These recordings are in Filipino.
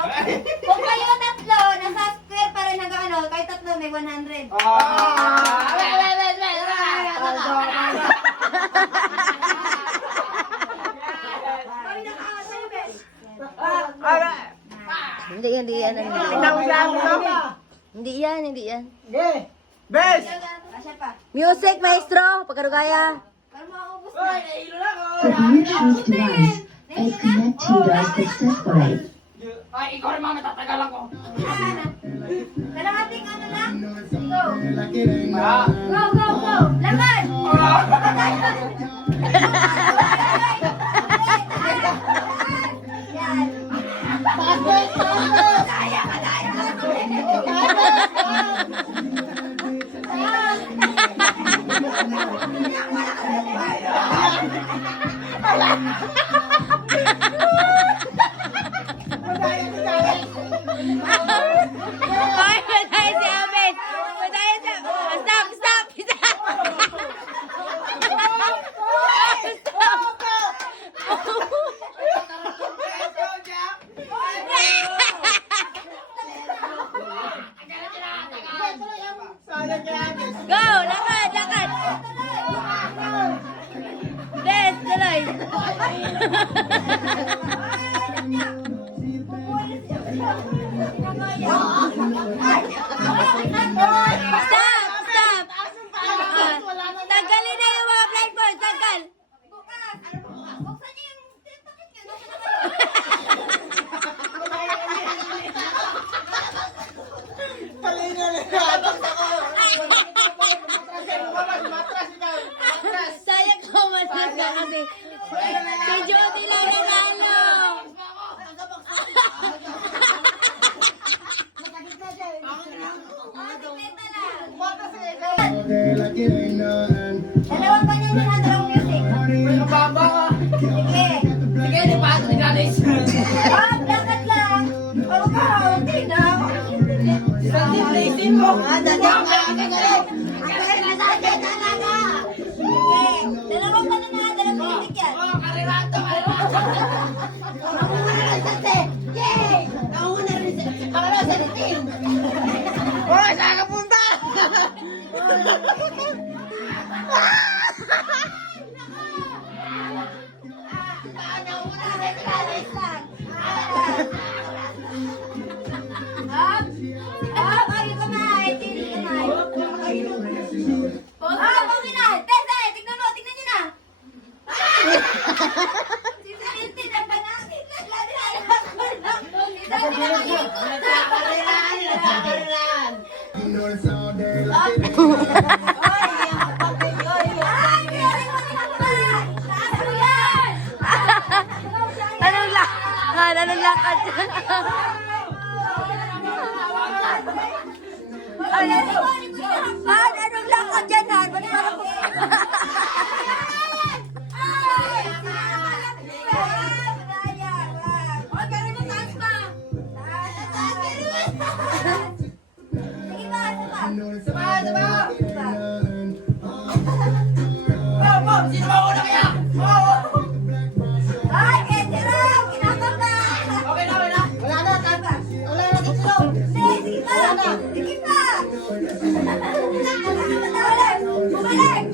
Kung kayo tatlo, nasa square pa rin hanggang ano, kayo tatlo may 100. Hindi yan. Hindi yan. Bes! Asya pa. Music, maestro. Pagkarugaya. Para maubos na. The Bluetooth device is connected successfully. Ay, ikaw rin mga matatagalan ko. Kalahating ano lang? Go. Ah. Go. Laban! Yan. Ay, madaya si Abed. Madaya si... Stop. Go, lakad. Des, tuloy. Stop. Tanggalin na yung mga blackboard. Tanggal. Buksan niyo yung takit niyo. Nasaan na kayo? Sayang ko matras ka kasi. Si Jody lang nanalo. Dalawang kanya na dalawang music. Sige. Sige, di pa ako ni Galis. Lakad lang. Okay na. Isin mo. Dalawang kanya na dalawang music yan. Karirato. Hoy, saan ka punta? Anong lakad? Anong lakad dyan, Han? Ba't parang... Sino ba una kaya? Okay na. Wala na dito. Sige pa. Bumalik.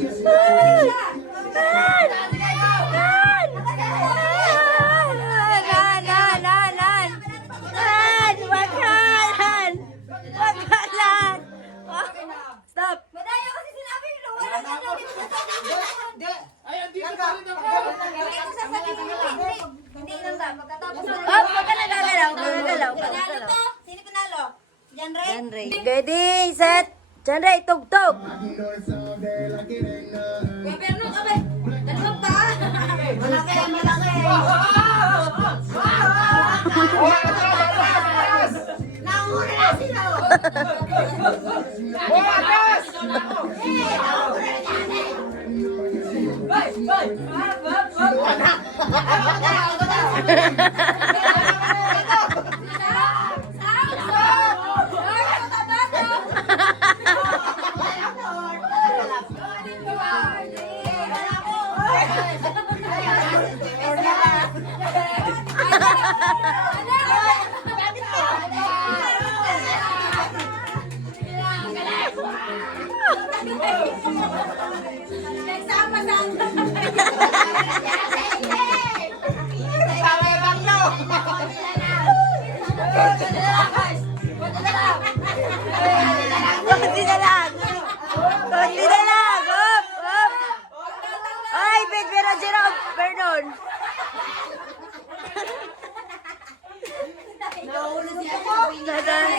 Stop! Madaya kasi sinabi nyo, wala na Ay, andito pa rin ako. Hindi lang ba, pagkatapos na Huwag ka nagagalaw. Panalo to? Sino panalo? Jan Ray? Janray. Ready, set. Janray, tugtog. Gobyerno ka ba? Dalawang pa? Malaki. Nauna na sila. Vera Gerald Vernon. Nauna siya. Dadan.